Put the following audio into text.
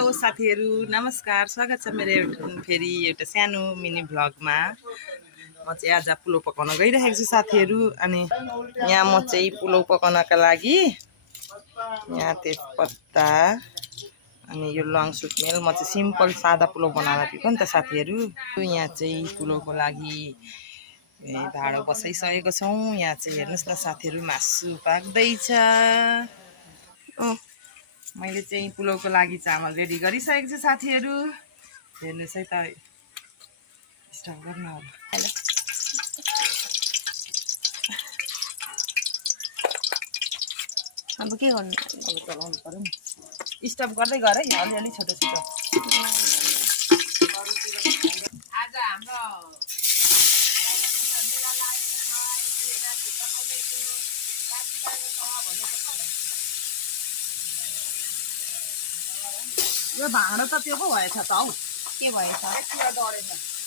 Hello साथीहरू, नमस्कार। स्वागत छ मेरो फेरि एउटा सानो मिनी भ्लगमा। म चाहिँ आज पुलाउ पकाउन गइरहेको छु साथीहरू। अनि यहाँ म चाहिँ पुलाउ पकाउनका लागि यहाँ तेजपत्ता अनि यो लङ सुकमेल, म चाहिँ सिम्पल सादा पुलाउ बनाएर दिएको नि त साथीहरू। यहाँ चाहिँ पुलाउको लागि भाँडो बसाइसकेको छौँ। यहाँ चाहिँ हेर्नुहोस् न साथीहरू, मासु पाक्दैछ। मैले चाहिँ पुलाउको लागि चामल रेडी गरिसकेको छु साथीहरू। हेर्नुहोस् है त, स्टप गर्नु होला। अब के गर्नु? अब चलाउनु पर्यो नि, स्टप गर्दै गर है, अलिअलि छोटो छोटो। आज हाम्रो यो भाँडो त त्यो पो भएछ त हौ। के भएछ? एकतिर डढेछ।